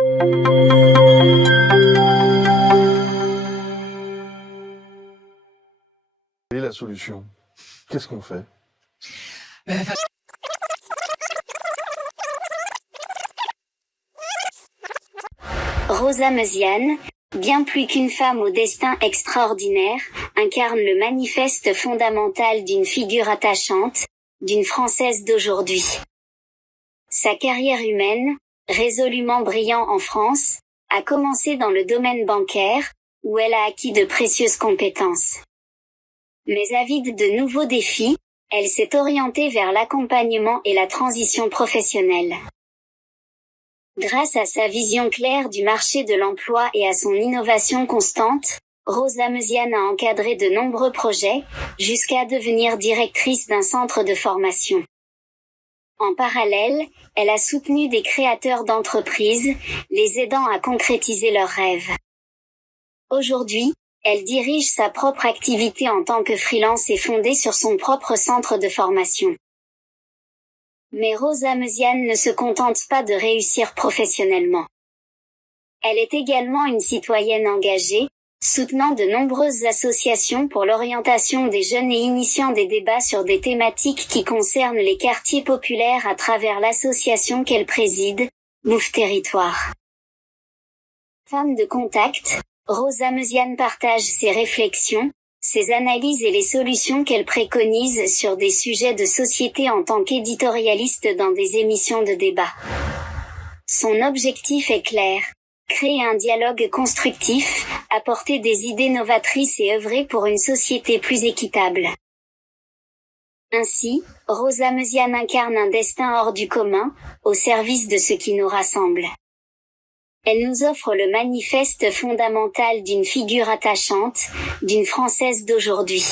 Quelle est la solution? Qu'est-ce qu'on fait? Rosa Mesiane, bien plus qu'une femme au destin extraordinaire, incarne le manifeste fondamental d'une figure attachante, d'une Française d'aujourd'hui. Sa carrière humaine, résolument brillant en France, a commencé dans le domaine bancaire, où elle a acquis de précieuses compétences. Mais avide de nouveaux défis, elle s'est orientée vers l'accompagnement et la transition professionnelle. Grâce à sa vision claire du marché de l'emploi et à son innovation constante, Rosa Mesiane a encadré de nombreux projets, jusqu'à devenir directrice d'un centre de formation. En parallèle, elle a soutenu des créateurs d'entreprises, les aidant à concrétiser leurs rêves. Aujourd'hui, elle dirige sa propre activité en tant que freelance et fondée sur son propre centre de formation. Mais Rosa Mesiane ne se contente pas de réussir professionnellement. Elle est également une citoyenne engagée, soutenant de nombreuses associations pour l'orientation des jeunes et initiant des débats sur des thématiques qui concernent les quartiers populaires à travers l'association qu'elle préside, Move Territoire. Femme de contact, Rosa Mesiane partage ses réflexions, ses analyses et les solutions qu'elle préconise sur des sujets de société en tant qu'éditorialiste dans des émissions de débat. Son objectif est clair: créer un dialogue constructif, apporter des idées novatrices et œuvrer pour une société plus équitable. Ainsi, Rosa Mesiane incarne un destin hors du commun, au service de ce qui nous rassemble. Elle nous offre le manifeste fondamental d'une figure attachante, d'une Française d'aujourd'hui.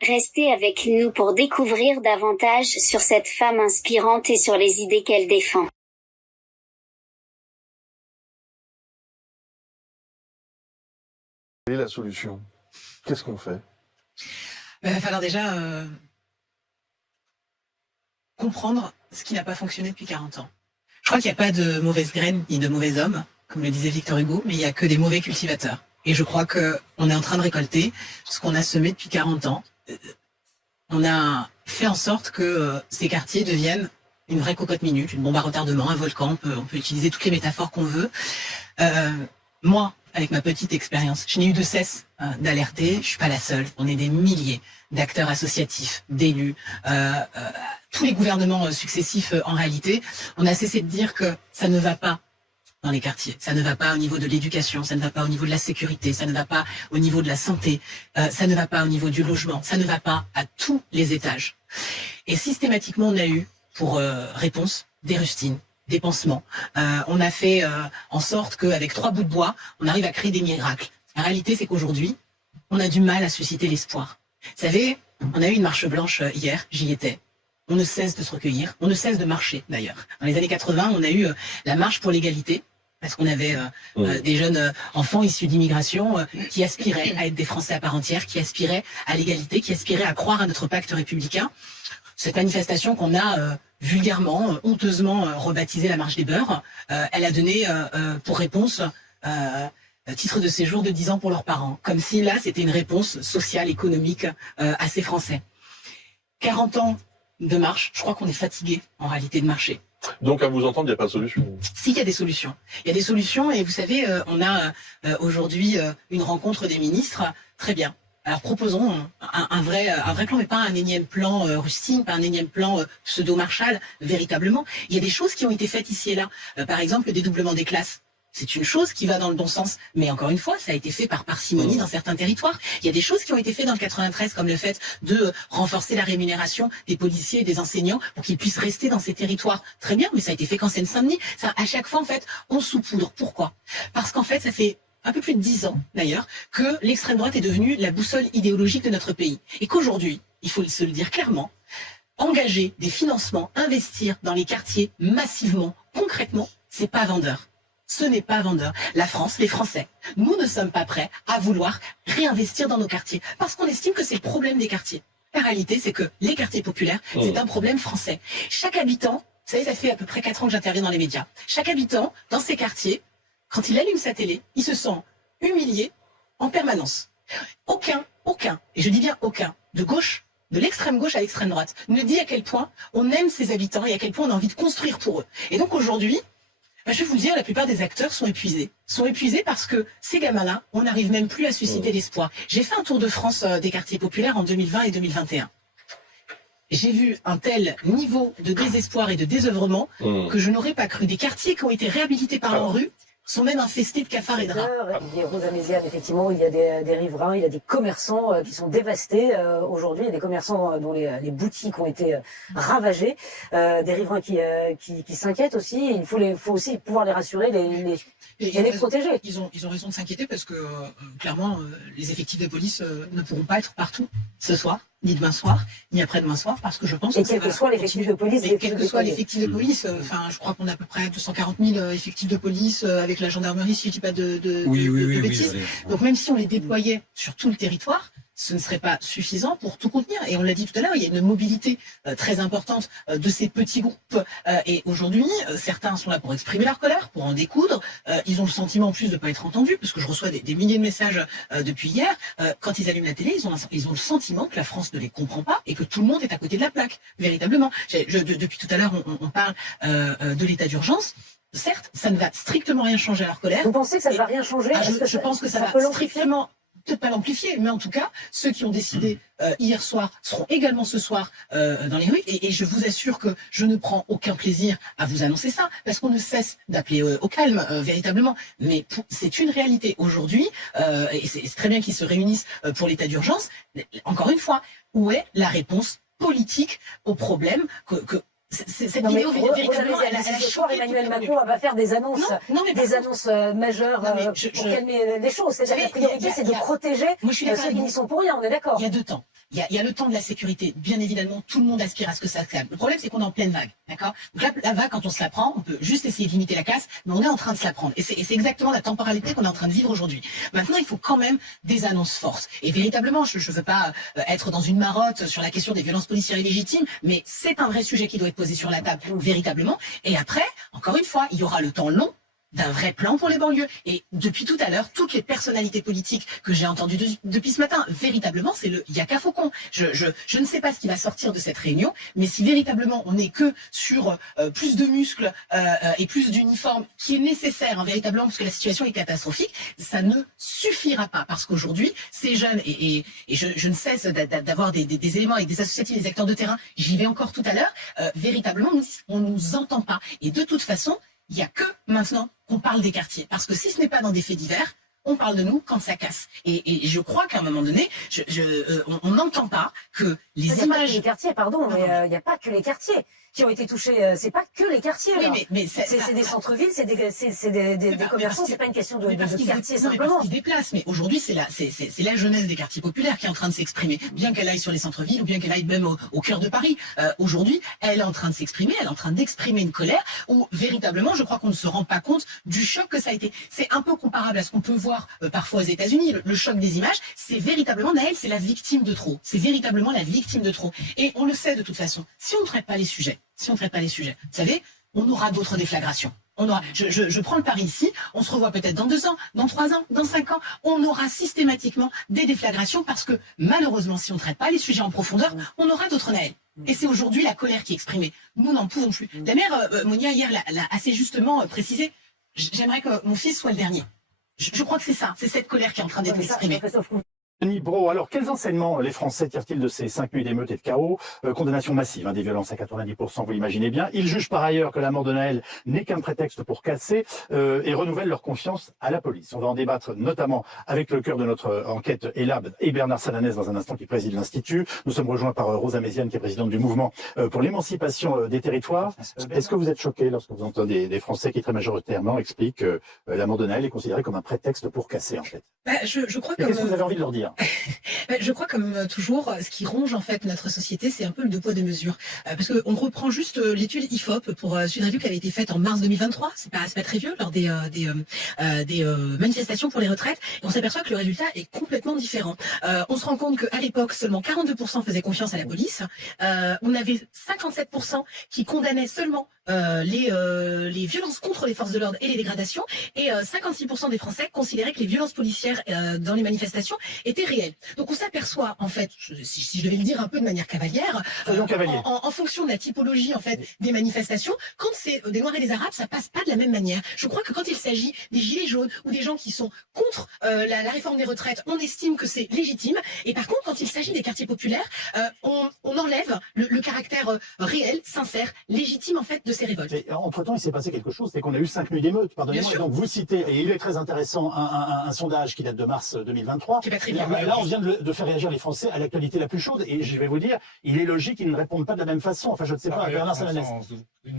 Restez avec nous pour découvrir davantage sur cette femme inspirante et sur les idées qu'elle défend. Quelle est la solution? Qu'est-ce qu'on fait? Il va falloir déjà comprendre ce qui n'a pas fonctionné depuis 40 ans. Je crois qu'il n'y a pas de mauvaises graines ni de mauvais hommes, comme le disait Victor Hugo, mais il n'y a que des mauvais cultivateurs. Et je crois qu'on est en train de récolter ce qu'on a semé depuis 40 ans. On a fait en sorte que ces quartiers deviennent une vraie cocotte minute, une bombe à retardement, un volcan, on peut utiliser toutes les métaphores qu'on veut. Moi, avec ma petite expérience, je n'ai eu de cesse d'alerter, je suis pas la seule, on est des milliers d'acteurs associatifs, d'élus, tous les gouvernements successifs en réalité, on a cessé de dire que ça ne va pas dans les quartiers, ça ne va pas au niveau de l'éducation, ça ne va pas au niveau de la sécurité, ça ne va pas au niveau de la santé, ça ne va pas au niveau du logement, ça ne va pas à tous les étages. Et systématiquement, on a eu pour réponse des rustines, des pansements. On a fait en sorte qu'avec 3 bouts de bois, on arrive à créer des miracles. La réalité, c'est qu'aujourd'hui, on a du mal à susciter l'espoir. Vous savez, on a eu une marche blanche hier, j'y étais. On ne cesse de se recueillir, on ne cesse de marcher d'ailleurs. Dans les années 80, on a eu la marche pour l'égalité, parce qu'on avait des jeunes enfants issus d'immigration qui aspiraient à être des Français à part entière, qui aspiraient à l'égalité, qui aspiraient à croire à notre pacte républicain. Cette manifestation qu'on a vulgairement, honteusement rebaptisée la marche des beurs, elle a donné pour réponse titre de séjour de 10 ans pour leurs parents. Comme si là, c'était une réponse sociale, économique à ces Français. 40 ans de marche, je crois qu'on est fatigué en réalité de marcher. Donc à vous entendre, il n'y a pas de solution? Si, il y a des solutions. Il y a des solutions et vous savez, on a aujourd'hui une rencontre des ministres. Très bien. Alors proposons un vrai plan, mais pas un énième plan rustine, pas un énième plan pseudo-Marshall, véritablement. Il y a des choses qui ont été faites ici et là. Par exemple, le dédoublement des classes. C'est une chose qui va dans le bon sens. Mais encore une fois, ça a été fait par parcimonie dans certains territoires. Il y a des choses qui ont été faites dans le 93, comme le fait de renforcer la rémunération des policiers et des enseignants pour qu'ils puissent rester dans ces territoires. Très bien, mais ça a été fait qu'en Seine-Saint-Denis. Ça, à chaque fois, en fait, on saupoudre. Pourquoi? Parce qu'en fait, ça fait un peu plus de 10 ans, d'ailleurs, que l'extrême droite est devenue la boussole idéologique de notre pays. Et qu'aujourd'hui, il faut se le dire clairement, engager des financements, investir dans les quartiers massivement, concrètement, c'est pas vendeur. Ce n'est pas vendeur. La France, les Français, nous ne sommes pas prêts à vouloir réinvestir dans nos quartiers parce qu'on estime que c'est le problème des quartiers. La réalité, c'est que les quartiers populaires, c'est un problème français. Chaque habitant Vous savez, ça fait à peu près 4 ans que j'interviens dans les médias. Chaque habitant, dans ces quartiers, quand il allume sa télé, il se sent humilié en permanence. Aucun, et je dis bien aucun, de gauche, de l'extrême gauche à l'extrême droite, ne dit à quel point on aime ses habitants et à quel point on a envie de construire pour eux. Et donc aujourd'hui, je vais vous le dire, la plupart des acteurs sont épuisés. Sont épuisés parce que ces gamins-là, on n'arrive même plus à susciter l'espoir. J'ai fait un tour de France des quartiers populaires en 2020 et 2021. J'ai vu un tel niveau de désespoir et de désœuvrement que je n'aurais pas cru. Des quartiers qui ont été réhabilités par l'ANRU sont même infestés de cafards et de rats. Il y a Rosa Méziane, effectivement, il y a des riverains, il y a des commerçants qui sont dévastés aujourd'hui, il y a des commerçants dont les boutiques ont été ravagées, des riverains qui s'inquiètent aussi, il faut aussi pouvoir les rassurer, les protéger. Ils ont raison de s'inquiéter parce que clairement les effectifs de police ne pourront pas être partout ce soir, ni demain soir, ni après-demain soir, parce que je pense que quel que soit l'effectif de police, quel que soit l'effectif de police, enfin je crois qu'on a à peu près 240 000 effectifs de police avec la gendarmerie, si je dis pas de bêtises. Donc même si on les déployait sur tout le territoire, ce ne serait pas suffisant pour tout contenir. Et on l'a dit tout à l'heure, il y a une mobilité très importante de ces petits groupes. Et aujourd'hui, certains sont là pour exprimer leur colère, pour en découdre. Ils ont le sentiment en plus de ne pas être entendus, parce que je reçois des milliers de messages depuis hier. Quand ils allument la télé, ils ont le sentiment que la France ne les comprend pas et que tout le monde est à côté de la plaque, véritablement. Depuis tout à l'heure, on parle de l'état d'urgence. Certes, ça ne va strictement rien changer à leur colère. Vous pensez que ça ne va rien changer? Je pense que ça va strictement... Peut-être pas l'amplifier, mais en tout cas, ceux qui ont décidé hier soir seront également ce soir dans les rues. Et je vous assure que je ne prends aucun plaisir à vous annoncer ça, parce qu'on ne cesse d'appeler au calme, véritablement. Mais c'est une réalité aujourd'hui, et c'est très bien qu'ils se réunissent pour l'état d'urgence. Encore une fois, où est la réponse politique au problème que cette vidéo véritablement, elle a choqué. Emmanuel Macron va faire des annonces, des annonces majeures pour calmer les choses. La priorité, c'est de protéger ceux qui n'y sont pour rien, on est d'accord. Il y a 2 temps. Il y a le temps de la sécurité. Bien évidemment, tout le monde aspire à ce que ça se calme. Le problème, c'est qu'on est en pleine vague, d'accord? Donc là, la vague, quand on se la prend, on peut juste essayer de limiter la casse, mais on est en train de se la prendre. Et c'est exactement la temporalité qu'on est en train de vivre aujourd'hui. Maintenant, il faut quand même des annonces fortes. Et véritablement, je ne veux pas être dans une marotte sur la question des violences policières illégitimes, mais c'est un vrai sujet qui doit être posé sur la table, véritablement. Et après, encore une fois, il y aura le temps long d'un vrai plan pour les banlieues. Et depuis tout à l'heure, toutes les personnalités politiques que j'ai entendues depuis ce matin, véritablement, c'est le yaka faucon. Je ne sais pas ce qui va sortir de cette réunion, mais si véritablement on n'est que sur plus de muscles et plus d'uniformes, qui est nécessaire, véritablement, parce que la situation est catastrophique, ça ne suffira pas. Parce qu'aujourd'hui, ces jeunes, et je ne cesse d'avoir des éléments avec des associatifs, des acteurs de terrain, j'y vais encore tout à l'heure, véritablement, on ne nous entend pas. Et de toute façon, il n'y a que maintenant qu'on parle des quartiers. Parce que si ce n'est pas dans des faits divers, on parle de nous quand ça casse. Et je crois qu'à un moment donné, on n'entend pas que les images... Les quartiers, pardon, mais il n'y a pas que les quartiers qui ont été touchés. C'est pas que les quartiers. Oui, mais c'est des centres-villes, c'est des commerçants. C'est pas une question de quartier simplement. Parce qu'ils se déplacent. Mais aujourd'hui, c'est la jeunesse des quartiers populaires qui est en train de s'exprimer. Bien qu'elle aille sur les centres-villes ou bien qu'elle aille même au cœur de Paris. Aujourd'hui, elle est en train de s'exprimer. Elle est en train d'exprimer une colère où véritablement, je crois qu'on ne se rend pas compte du choc que ça a été. C'est un peu comparable à ce qu'on peut voir parfois aux États-Unis. Le choc des images, c'est véritablement, Naël, c'est la victime de trop. C'est véritablement la victime de trop. Et on le sait de toute façon. Si on ne traite pas les sujets, vous savez, on aura d'autres déflagrations. Je prends le pari ici, on se revoit peut-être dans 2 ans, dans 3 ans, dans 5 ans, on aura systématiquement des déflagrations parce que malheureusement, si on ne traite pas les sujets en profondeur, on aura d'autres Naël. Et c'est aujourd'hui la colère qui est exprimée. Nous n'en pouvons plus. La mère, Monia, hier, l'a assez justement précisé. J'aimerais que mon fils soit le dernier. Je crois que c'est ça, c'est cette colère qui est en train d'être exprimée. Denis Brault, alors quels enseignements les Français tirent-ils de ces 5 nuits d'émeutes et de chaos? Condamnation massive des violences à 90%, vous l'imaginez bien. Ils jugent par ailleurs que la mort de Naël n'est qu'un prétexte pour casser et renouvellent leur confiance à la police. On va en débattre notamment avec le cœur de notre enquête ELAB et Bernard Salanès dans un instant qui préside l'Institut. Nous sommes rejoints par Rosa Méziane qui est présidente du mouvement pour l'émancipation des territoires. Est-ce que vous êtes choqués lorsque vous entendez des Français qui très majoritairement expliquent que la mort de Naël est considérée comme un prétexte pour casser en fait? Je crois que... Qu'est-ce que vous avez envie de leur dire? Je crois comme toujours, ce qui ronge en fait notre société, c'est un peu le 2 poids 2 mesures. Parce qu'on reprend juste l'étude IFOP pour Sud Radio qui avait été faite en mars 2023, c'est pas très vieux, lors des manifestations pour les retraites, et on s'aperçoit que le résultat est complètement différent. On se rend compte qu'à l'époque, seulement 42% faisaient confiance à la police. On avait 57% qui condamnaient seulement les violences contre les forces de l'ordre et les dégradations, et 56% des Français considéraient que les violences policières dans les manifestations étaient réelles. Donc on s'aperçoit, en fait, si je devais le dire un peu de manière cavalière, en fonction de la typologie en fait des manifestations, quand c'est des Noirs et des Arabes, ça passe pas de la même manière. Je crois que quand il s'agit des gilets jaunes ou des gens qui sont contre la réforme des retraites, on estime que c'est légitime. Et par contre, quand il s'agit des quartiers populaires, on enlève le caractère réel, sincère, légitime en fait de ces révoltes. Mais entre-temps, il s'est passé quelque chose, c'est qu'on a eu 5 nuits d'émeutes, pardonnez-moi. Donc vous citez, et il est très intéressant, un sondage qui date de mars 2023. C'est pas très bien. Là, on vient de faire réagir les Français à l'actualité la plus chaude, et je vais vous dire, il est logique qu'ils ne répondent pas de la même façon. Enfin, je ne sais pas, Bernard Salanès.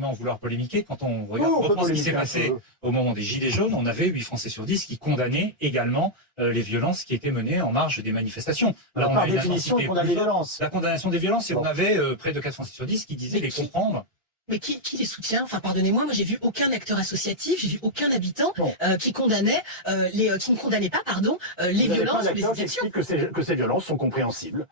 Sans vouloir polémiquer, quand on regarde ce qui s'est passé au moment des Gilets jaunes, on avait 8 Français sur 10 qui condamnaient également les violences qui étaient menées en marge des manifestations. Là, par définition, on condamne les violences. La condamnation des violences, et on avait près de 4 Français sur 10 qui disaient les comprendre. Mais qui les soutient? Enfin, pardonnez-moi, moi j'ai vu aucun acteur associatif, j'ai vu aucun habitant qui condamnait qui ne condamnait pas, les violences ou les exactions. Que ces violences sont compréhensibles.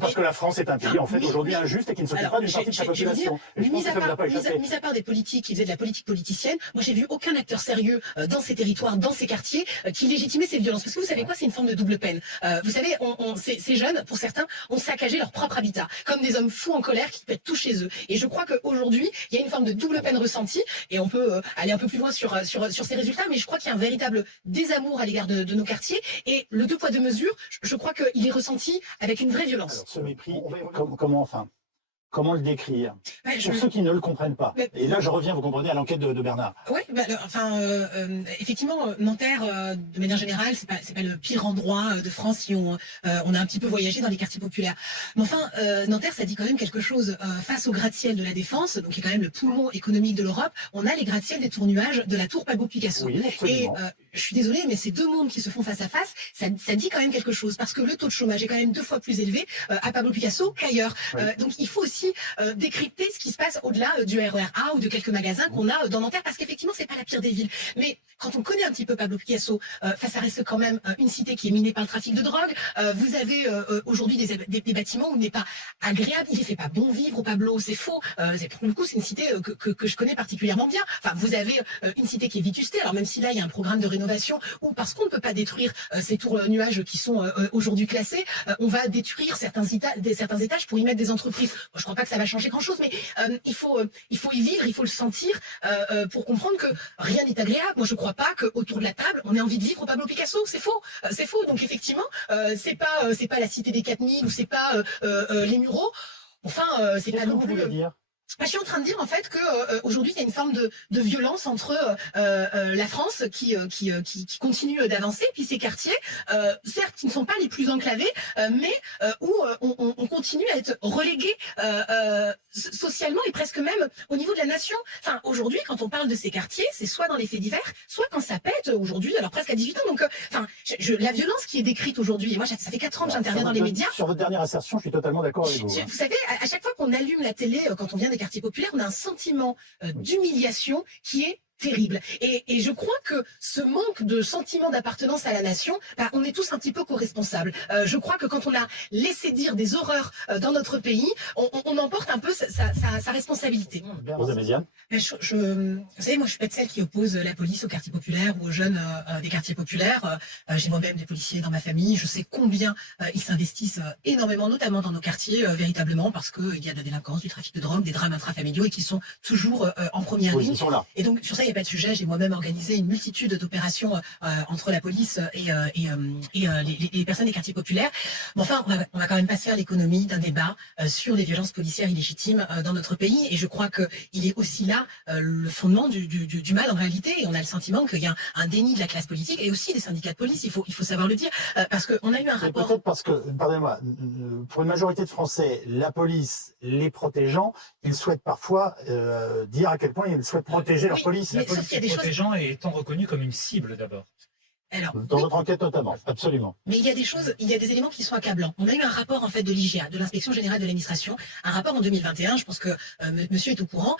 Parce que la France est un pays en fait aujourd'hui injuste et qui ne s'occupe pas d'une partie de sa population. Mis à part des politiques qui faisaient de la politique politicienne, moi j'ai vu aucun acteur sérieux dans ces territoires, dans ces quartiers, qui légitimait ces violences. Parce que vous savez quoi, c'est une forme de double peine. Vous savez, ces jeunes, pour certains, ont saccagé leur propre habitat, comme des hommes fous en colère qui pètent tout chez eux. Et je crois qu'aujourd'hui, il y a une forme de double peine ressentie, et on peut aller un peu plus loin sur ces résultats, mais je crois qu'il y a un véritable désamour à l'égard de nos quartiers, et le deux poids deux mesures, je crois qu'il est ressenti avec une vraie violence. Alors, ce mépris, comment le décrire pour ceux qui ne le comprennent pas? Et là, je reviens, vous comprenez, à l'enquête de Bernard. Oui, effectivement, Nanterre, de manière générale, c'est pas le pire endroit de France si on a un petit peu voyagé dans les quartiers populaires. Mais enfin, Nanterre, ça dit quand même quelque chose. Face au gratte-ciel de la Défense, donc qui est quand même le poumon économique de l'Europe, on a les gratte-ciel des tournuages de la tour Pablo-Picasso. Oui, et je suis désolée, mais ces deux mondes qui se font face à face, ça dit quand même quelque chose, parce que le taux de chômage est quand même 2 fois plus élevé à Pablo-Picasso qu'ailleurs. Donc il faut aussi décrypter ce qui se passe au-delà du RER A ou de quelques magasins qu'on a dans Nanterre, parce qu'effectivement c'est pas la pire des villes. Mais quand on connaît un petit peu Pablo Picasso, ça reste quand même une cité qui est minée par le trafic de drogue. Vous avez aujourd'hui des bâtiments où il n'est pas agréable, il ne fait pas bon vivre au Pablo, c'est faux. Pour le coup, c'est une cité que je connais particulièrement bien. Enfin, vous avez une cité qui est vétustée. Alors même si là il y a un programme de rénovation, ou parce qu'on ne peut pas détruire ces tours nuages qui sont aujourd'hui classés, on va détruire certains étages pour y mettre des entreprises. Bon, je crois pas que ça va changer grand-chose, mais il faut y vivre, il faut le sentir pour comprendre que rien n'est agréable. Moi, je crois pas qu'autour de la table, on ait envie de vivre au Pablo Picasso. C'est faux. C'est faux. Donc effectivement, c'est pas la cité des 4000 ou c'est pas les Mureaux. Enfin, c'est pas non plus. Je suis en train de dire en fait que aujourd'hui il y a une forme de violence entre la France qui continue d'avancer, puis ces quartiers, certes qui ne sont pas les plus enclavés, mais où on continue à être relégué socialement et presque même au niveau de la nation. Enfin aujourd'hui quand on parle de ces quartiers, c'est soit dans les faits divers, soit quand ça pète aujourd'hui, alors presque à 18 ans. Donc la violence qui est décrite aujourd'hui, et moi ça fait 4 ans que j'interviens dans les médias. Sur votre dernière assertion, je suis totalement d'accord avec vous. Vous savez, à chaque fois qu'on allume la télé, quand on vient des quartiers populaires, on a un sentiment d'humiliation qui est terrible. Et je crois que ce manque de sentiment d'appartenance à la nation, on est tous un petit peu co-responsables. Je crois que quand on a laissé dire des horreurs dans notre pays, on emporte un peu sa responsabilité. Vous savez, moi je suis pas de celle qui oppose la police aux quartiers populaires ou aux jeunes des quartiers populaires. J'ai moi-même des policiers dans ma famille. Je sais combien ils s'investissent énormément, notamment dans nos quartiers, véritablement, parce qu'il y a de la délinquance, du trafic de drogue, des drames intrafamiliaux et qui sont toujours en première ligne. Ils sont là. Et donc sur ça, il n'y a pas de sujet. J'ai moi-même organisé une multitude d'opérations entre la police et les personnes des quartiers populaires. Mais enfin, on va quand même pas se faire l'économie d'un débat sur les violences policières illégitimes dans notre pays. Et je crois que il est aussi là le fondement du mal en réalité. Et on a le sentiment qu'il y a un déni de la classe politique et aussi des syndicats de police. Il faut savoir le dire parce qu'on a eu un rapport. Peut-être parce que, pardonnez-moi, pour une majorité de Français, la police les protégeant, ils souhaitent parfois dire à quel point ils souhaitent protéger leur police. La police protégeant et étant reconnue comme une cible d'abord. Alors, dans votre enquête notamment, absolument. Mais il y a des éléments qui sont accablants. On a eu un rapport en fait de l'IGA, de l'Inspection Générale de l'Administration, un rapport en 2021, je pense que monsieur est au courant,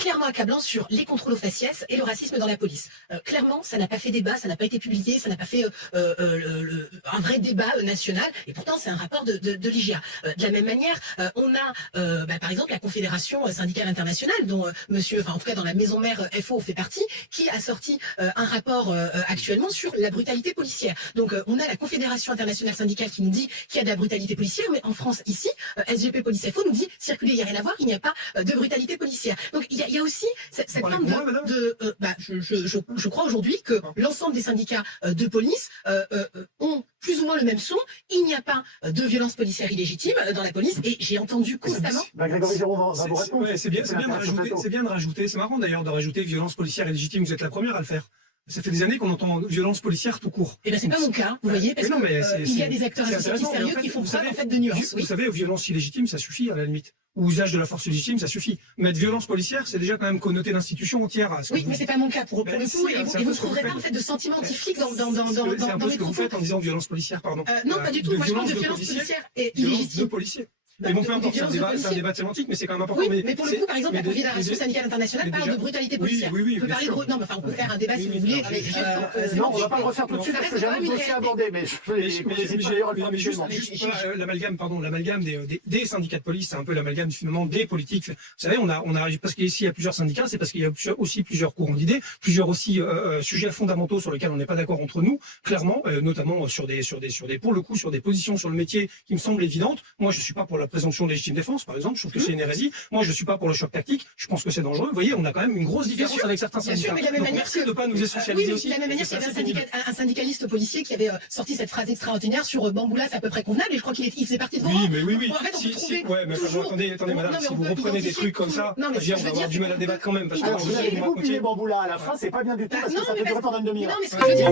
clairement accablant sur les contrôles aux faciès et le racisme dans la police. Clairement, ça n'a pas fait débat, ça n'a pas été publié, ça n'a pas fait un vrai débat national, et pourtant c'est un rapport de l'IGA. De la même manière, on a par exemple la Confédération syndicale internationale, dont en tout cas dans la maison mère FO fait partie, qui a sorti un rapport actuellement sur la brutalité policière. Donc on a la Confédération internationale syndicale qui nous dit qu'il y a de la brutalité policière, mais en France ici, SGP Police FO nous dit circuler, il n'y a rien à voir, il n'y a pas de brutalité policière. Donc il y a aussi cette forme je crois aujourd'hui que l'ensemble des syndicats de police ont plus ou moins le même son. Il n'y a pas de violence policière illégitime dans la police, et j'ai entendu constamment. Grégory Giraud va vous répondre. C'est bien de rajouter. C'est marrant d'ailleurs de rajouter violence policière illégitime. Vous êtes la première à le faire. Ça fait des années qu'on entend violence policière tout court. Et c'est pas mon cas, vous voyez, parce qu'il y a des acteurs associatifs sérieux qui font preuve en fait de nuances. Vous savez, violence illégitime, ça suffit à la limite. Ou usage de la force légitime, ça suffit. Mais violence policière, c'est déjà quand même connoté l'institution entière. Oui, mais c'est pas mon cas pour le coup, et vous trouverez pas en fait de sentiment anti-flic dans mes propos. Vous faites en disant violence policière, pardon. Non, pas du tout. Moi, je parle de violence policière et illégitime. De policiers. Mais bon, peu importe, c'est un débat sémantique, mais c'est quand même important. Oui, mais pour le coup, par exemple, la Confédération syndicale internationale parle de brutalité policière. Oui, on peut parler de... Non, mais on peut faire un débat si vous voulez. Non, on va pas le refaire tout de suite parce que j'ai un dossier à aborder, mais juste l'amalgame des syndicats de police, c'est un peu l'amalgame finalement des politiques. Vous savez, parce qu'ici il y a plusieurs syndicats, c'est parce qu'il y a aussi plusieurs courants d'idées, plusieurs aussi sujets fondamentaux sur lesquels on n'est pas d'accord entre nous, clairement, notamment sur des positions sur le métier qui me semblent évidentes. Moi, je suis pas pour la présomption de légitime défense, par exemple, je trouve que c'est une hérésie. Moi, je suis pas pour le choc tactique, je pense que c'est dangereux. Vous voyez, on a quand même une grosse différence avec certains syndicats. Donc merci de ne pas nous essentialiser aussi. De la même manière, il y avait un syndicaliste policier qui avait sorti cette phrase extraordinaire sur Bamboula, c'est à peu près convenable, et je crois qu'il faisait partie de vous. Oui. En fait, attendez, madame, si vous reprenez des trucs comme ça, on va avoir du mal à débattre quand même. Parce que vous avez beaucoup oublié Bamboula à la fin, c'est pas bien du tout parce que ça fait durer pendant une demi-heure. Non, mais ce que je veux dire,